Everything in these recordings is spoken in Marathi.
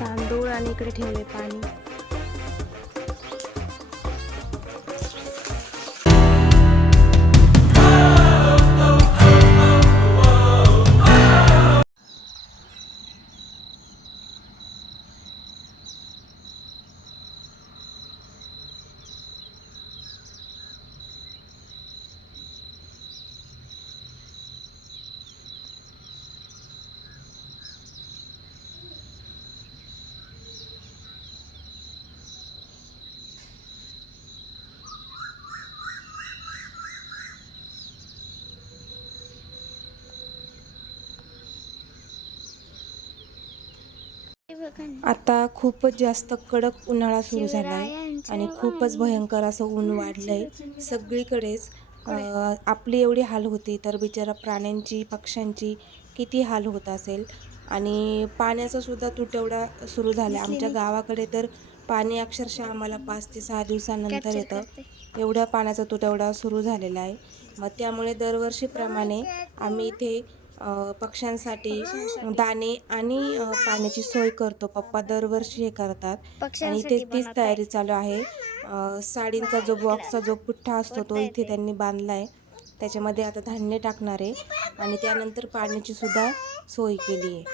तांदूळ आणि इकडे ठेवले पाणी. आता खूपच जास्त कडक उन्हाळा सुरू झाला आहे आणि खूपच भयंकर असं ऊन वाढलंय. सगळीकडेच अं, आपली एवढी हाल होती तर बिचारा प्राण्यांची पक्ष्यांची किती हाल होत असेल. आणि पाण्याचा सुद्धा तुटवडा सुरू झाला. आमच्या गावाकडे तर पाणी अक्षरशः आम्हाला पाच ते सहा दिवसानंतर येतं. एवढ्या पाण्याचा तुटवडा सुरू झालेला आहे. मग त्यामुळे दरवर्षीप्रमाणे आम्ही इथे पक्ष्यांसाठी दाणे आणि पाण्याची सोय करतो. पप्पा दरवर्षी हे करतात. आणि इथे तीच तयारी चालू आहे. साडींचा जो बॉक्सचा जो पुठ्ठा असतो तो इथे त्यांनी बांधला आहे त्याच्यामध्ये आता धान्य टाकणार आहे. आणि त्यानंतर पाण्याची सुद्धा सोय केली आहे.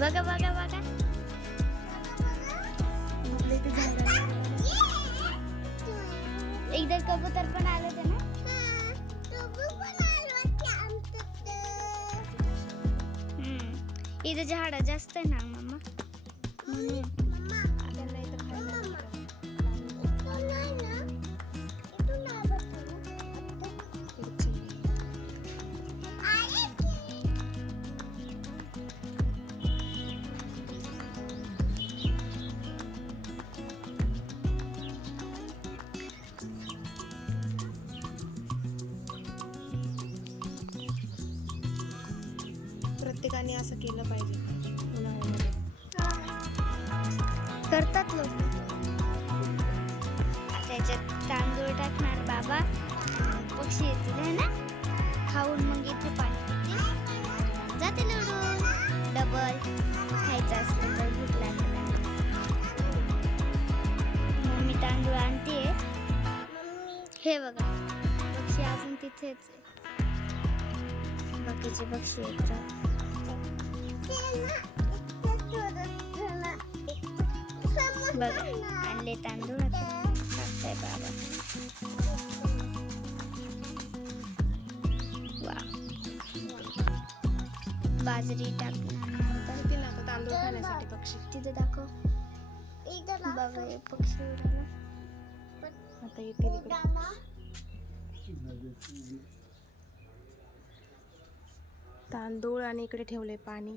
बघा बघा बघा. एकदा कबूतर पण आलं होतं ना? हम्म. इथं झाड जास्त आहे ना प्रत्येकाने असं केलं पाहिजे. उन्हाळ्यामध्ये. करतात लोक. त्याच्यात तांदूळ टाकणार बाबा. पक्षी येतील है ना? खाऊन मग इथे पाणी जाते लढून डबल खायचं असलं तर भूक लागली मम्मी तांदूळ आणते. हे बघा. पक्षी अजून तिथेच बाकीचे पक्षी येतात बघ आणले तांदूळ आता टाकताय बाबा वा बाजरी टाकणार येतील आता तांदूळ खाण्यासाठी पक्षी तिथे दाखव बघा पक्षी उडाला आता येतील इकडे तांदूळ आणि इकडे ठेवले पाणी.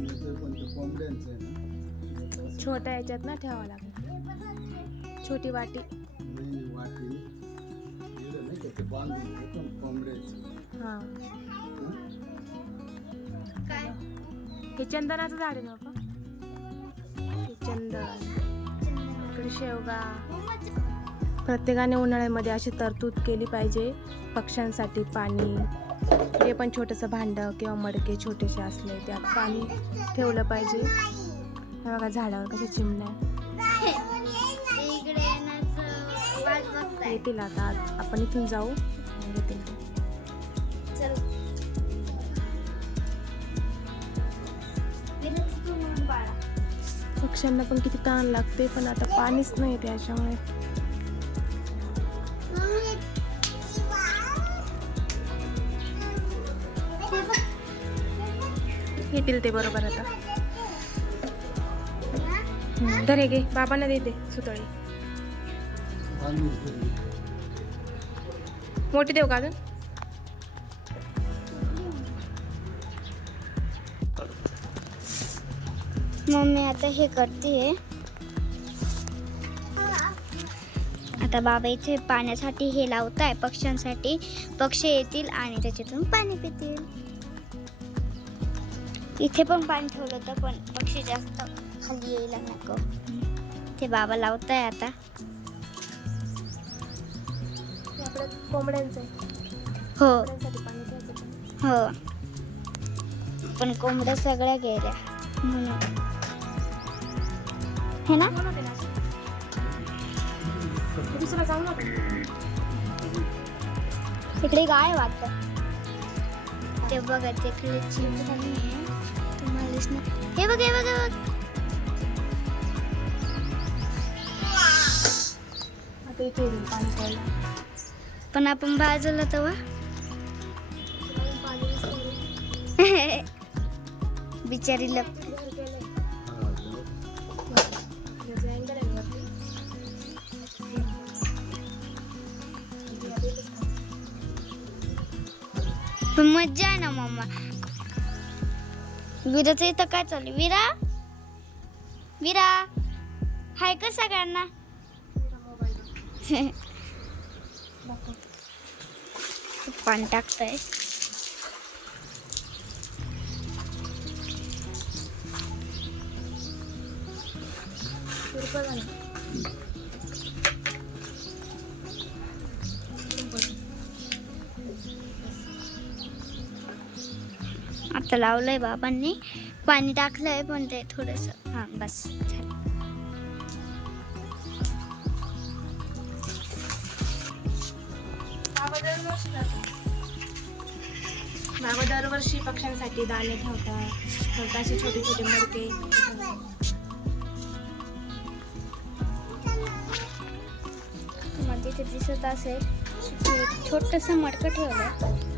कोंबड्यांचं आहे ना छोट्या याच्यात ना ठेवावं लागेल छोटी वाटी. नाही वाटी नाही ते बांधून कोंबड्याचं काय हे चंदनाचं झाड आहे ना हे चंदन. इकडे शेवगा. प्रत्येकाने उन्हाळ्यामध्ये अशी तरतूद केली पाहिजे पक्ष्यांसाठी पाणी. जे पण छोटंसं भांडं किंवा मडके छोटेसे असले त्यात पाणी ठेवलं पाहिजे. हे बघा झाडावर चिमण्या वाट बघताय येतील आता. आपण इथून जाऊ. येतील पक्ष्यांना पण किती ताण लागते पण आता पाणीच नाही त्याच्यामुळे. येतील ते बरोबर आता. धरे घे बाबांना देते सुतळी. मोठी देऊ का अजून? मम्मी आता हे करते आता बाबा इथे पाण्यासाठी हे लावताय पक्ष्यांसाठी. पक्षी येतील आणि त्याच्यातून पाणी पितील. इथे पण पाणी ठेवलं होतं पण पक्षी जास्त खाली यायला नको. ते बाबा लावत आहे आता कोंबड्यांचं हो. हो. पण कोंबड्या सगळ्या गेल्या. म्हणून. हे ना? इकडे गाय वाटत ते बघा तिकडे चिमणी दिसणार हे बघ हे बघ हे बघ. आता इथे येईल पाणी प्यायला. पण आपण बाजूला तेव्हा? बिचारी लप पण मज्जा आहे ना मम्मा विराचं इथं काय चालू विरा? विरा? हाय का सगळ्यांना? पाणी टाकतंय. आता लावलंय बाबांनी पाणी टाकलंय पण ते थोडस. हा बस. झालं. बाबा दरवर्षी पक्ष्यांसाठी दाणे ठेवतात असे छोटे छोटे मडके. तुम्हाला तिथे दिसत असेल छोटस मडकं ठेवलं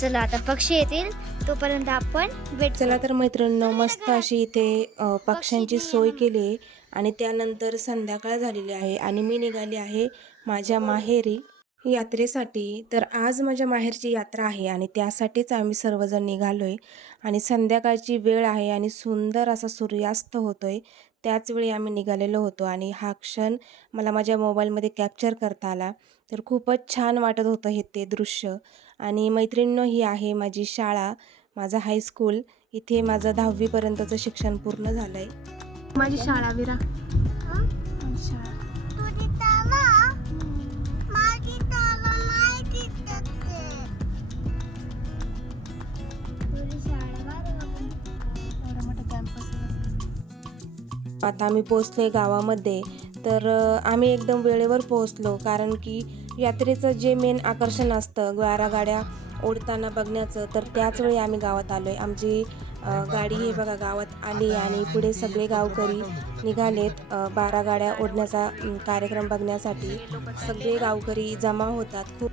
चला आता पक्षी येतील. तोपर्यंत आपण वेट चला तर मैत्रिणींनो मस्त अशी इथे पक्ष्यांची सोय केली आहे आणि त्यानंतर संध्याकाळ झालेली आहे आणि मी निघाली आहे माझ्या माहेरी यात्रेसाठी. तर आज माझ्या माहेरची यात्रा आहे आणि त्यासाठीच आम्ही सर्वजण निघालो आहे आणि संध्याकाळची वेळ आहे आणि सुंदर असा सूर्यास्त होतो आहे त्याच वेळी आम्ही निघालेलो होतो आणि हा क्षण मला माझ्या मोबाईलमध्ये कॅप्चर करता आला. तर खूपच छान वाटत होतं हे ते दृश्य. आणि मैत्रिणींनो ही आहे माझी शाळा माझं हायस्कूल इथे माझं दहावीपर्यंतचं शिक्षण पूर्ण झालं आहे माझी शाळा विरा. आता आम्ही पोचलोय गावामध्ये. तर आम्ही एकदम वेळेवर पोहोचलो. कारण की यात्रेचं जे मेन आकर्षण असतं बारा गाड्या ओढताना बघण्याचं तर त्याच वेळी आम्ही गावात आलोय. आमची गाडी हे बघा गावात आली आणि पुढे सगळे गावकरी निघालेत बारा गाड्या ओढण्याचा कार्यक्रम बघण्यासाठी. सगळे गावकरी जमा होतात. खूप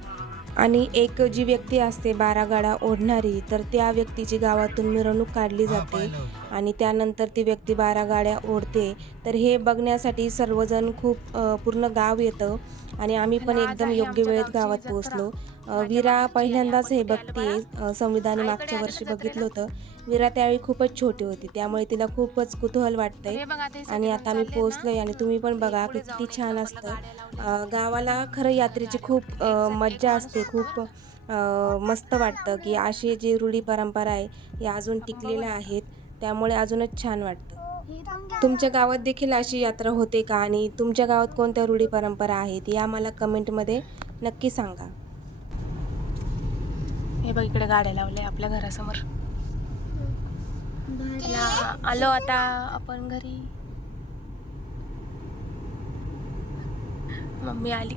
आणि एक जी व्यक्ती असते बारा गाड्या ओढणारी तर त्या व्यक्तीची गावातून मिरवणूक काढली जाते आणि त्यानंतर ती व्यक्ती बारा गाड्या ओढते. तर हे बघण्यासाठी सर्वजण खूप पूर्ण गाव येतं आणि आम्ही पण एकदम योग्य वेळेत गावात पोहोचलो. विरा पहिल्यांदाच हे बघते. संविधानी मागच्या वर्षी बघितलं होतं. विरा त्यावेळी खूपच छोटी होती. त्यामुळे तिला खूपच कुतूहल वाटतंय. आणि आता आम्ही पोहोचलोय आणि तुम्ही पण बघा किती छान असतं. गावाला खरं यात्रेची खूप मज्जा असते. खूप मस्त वाटतं की अशी जी रूढी परंपरा आहे या अजून टिकलेल्या आहेत. त्यामुळे अजूनच छान वाटतं. तुमच्या गावात देखील अशी यात्रा होते का? आणि तुमच्या गावात कोणत्या रूढी परंपरा आहेत? या मला कमेंटमध्ये नक्की सांगा. हे बघ इकडे गाड्या लावल्या आपल्या घरासमोर. आलो आता आपण घरी. मम्मी आली.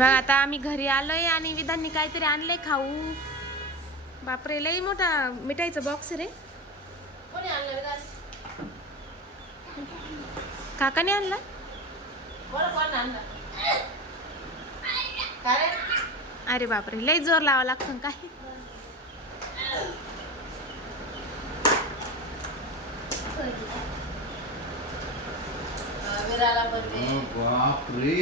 बघा आता आम्ही घरी आलोय आणि विधांनी काहीतरी आणलंय खाऊ. बापरे लई मोठा मिठाईचा बॉक्स रे. काकाने आणला? अरे बापरे लई जोर लावा लागतो ना काय बापरे.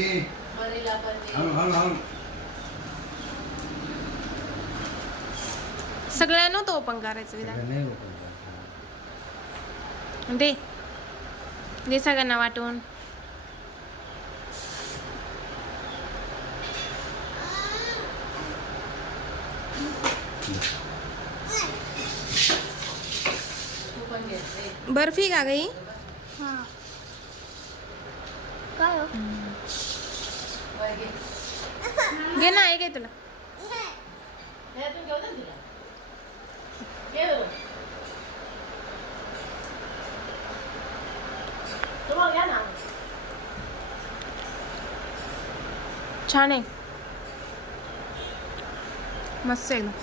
सगळ्या नव्हतं ओपन करायचं विधान. नाही. दे. दे सगळ्यांना वाटून. बर्फी का गई हा काय हो घे ना आहे काय तुला छान आहे मस्त आहे एकदम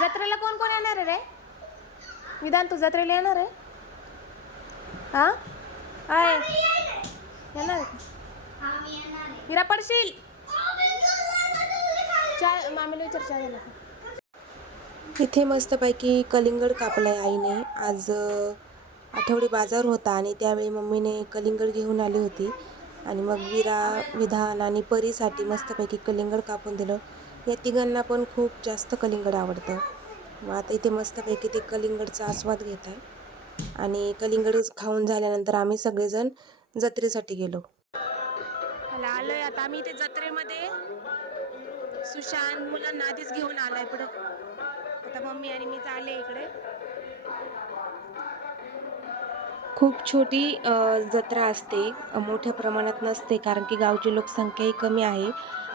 जत्रेला कोण कोण येणार आहे रे विधान तू जत्रेला येणार आहे? हा? आहे. येणार हिरा पडशील? चाय मामीला विचार चाय इथे मस्तपैकी कलिंगड कापलाय आईने. आज आठवडी बाजार होता आणि त्यावेळी मम्मीने कलिंगड घेऊन आली होती. आणि मग विरा विधान आणि परीसाठी मस्तपैकी कलिंगड कापून दिलं. या तिघांना पण खूप जास्त कलिंगड आवडतं. मग आता इथे मस्तपैकी ते कलिंगडचा आस्वाद घेत आहे. आणि कलिंगड खाऊन झाल्यानंतर आम्ही सगळेजण जत्रेसाठी गेलो. आलोय आता. आम्ही इथे जत्रेमध्ये सुशांत मुलांना आधीच घेऊन आलाय पुढं. आता मम्मी आणि मी चालले इकडे. खूप छोटी जत्रा असते. मोठ्या प्रमाणात नसते कारण की गावची लोकसंख्याही कमी आहे.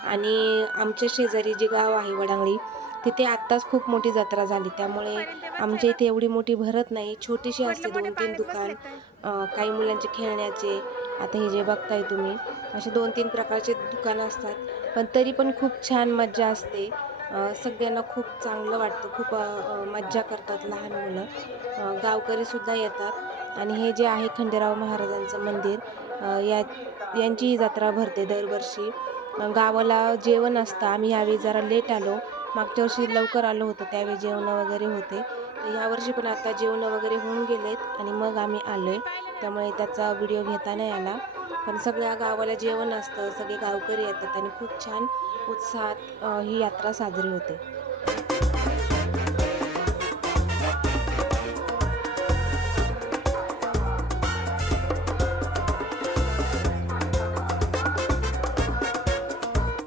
आणि आमच्या शेजारी जे गाव आहे वडांगळी तिथे आत्ताच खूप मोठी जत्रा झाली. त्यामुळे आमच्या इथे एवढी मोठी भरत नाही. छोटीशी असते दोन तीन दुकान काही मुलांचे खेळण्याचे. आता हे जे बघताय तुम्ही असे दोन तीन प्रकारचे दुकानं असतात. पण तरी पण खूप छान मज्जा असते. सगळ्यांना खूप चांगलं वाटतं. खूप मज्जा करतात लहान मुलं. गावकरीसुद्धा येतात. आणि हे जे आहे खंडेराव महाराजांचं मंदिर या यांची ही जत्रा भरते दरवर्षी. गावाला जेवण असतं. आम्ही यावेळी जरा लेट आलो. मागच्या वर्षी लवकर आलो होतो त्यावेळी जेवणं वगैरे होते. तर यावर्षी पण आता जेवणं वगैरे होऊन गेलेत आणि मग आम्ही आलो आहे त्यामुळे त्याचा व्हिडिओ घेता नाही आला. पण सगळ्या गावाला जेवण असतं सगळे गावकरी येतात आणि खूप छान उत्साहात ही यात्रा साजरी होते.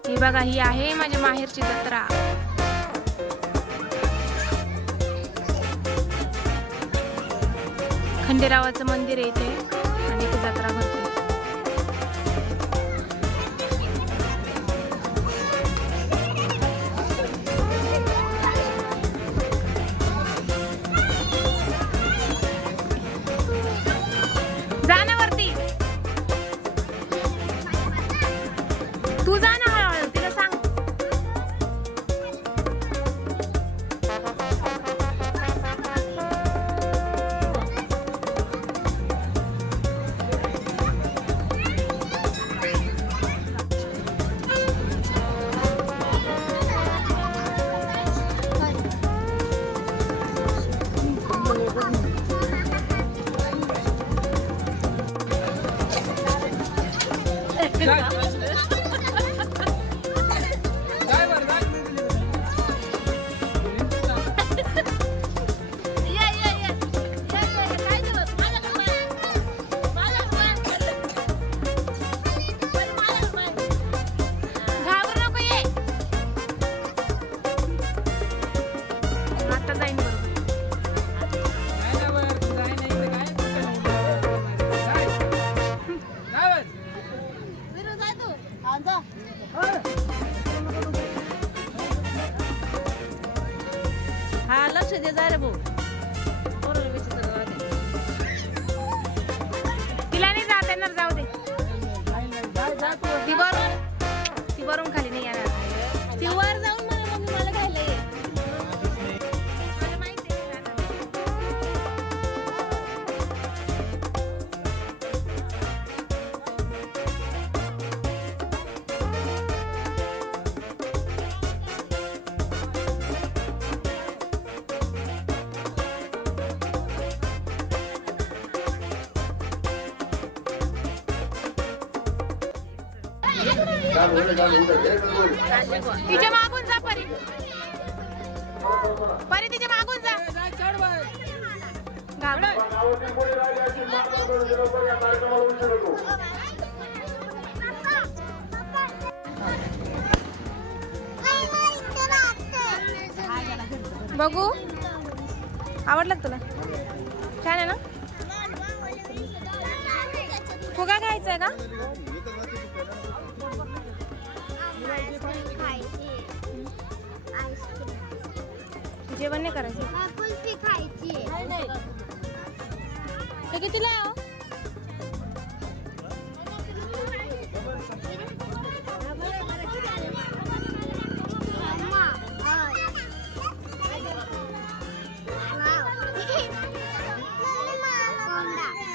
ही बघा ही आहे माझ्या माहेरची जत्रा. खंडेरावाचं मंदिर आहे इथे. आणि ती जत्रा भरते. तिच्या मागून जा परी. परी तिच्या मागून जा. बघू. आवडलं तुला? छान आहे ना? फुगा घ्यायचा आहे का? जेवण नाही करायचं. कुल्फी खायची. ते कितीला आहे हो?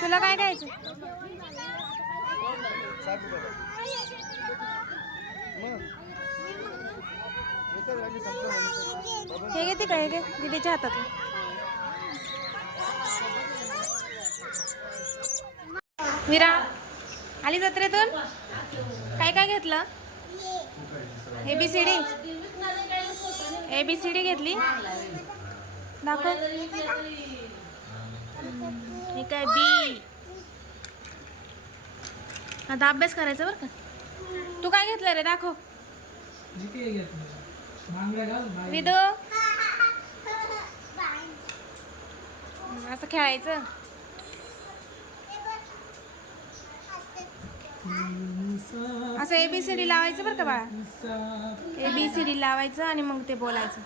तुला काय खायचं? हे घेते काय घे. दिदीच्या हातात. मीरा आली जत्रेतून काय काय घेतलं? A B C D A B C D घेतली? दाखव. हे काय बी आता अभ्यास करायचा बरं का? तू काय घेतलं रे? दाखव. विदो. असं खेळायचं? असं एबीसीडी लावायचं बरं का बाळा? एबीसीडी लावायचं आणि मग ते बोलायचं.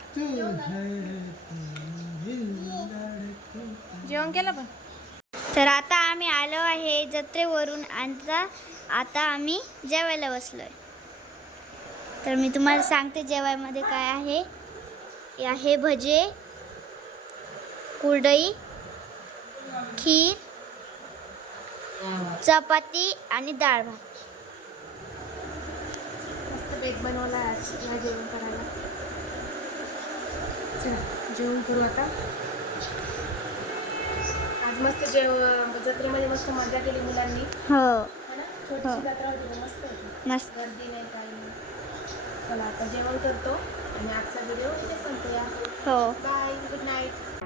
जेवण केलं पण? तर आता आम्ही आलो आहे जत्रेवरून आता आता आम्ही जेवायला बसलो आहे तर मी तुम्हाला सांगते जेवायमध्ये काय आहे. हे आहे भजे कुरडई खीर चपाती आणि डाळ भात. मस्त बनवला जेवण करायला जेवण करू आता. मस्त जेव जत्रेमध्ये मस्त मजा केली मुलांनी. हो. है छोटीशी जत्रा होती पण मस्त होती. मस्त. गर्दी नाही काही नाही. चला आता जेवण करतो आणि आजचा व्हिडिओ इथे संपूया हो. Bye good night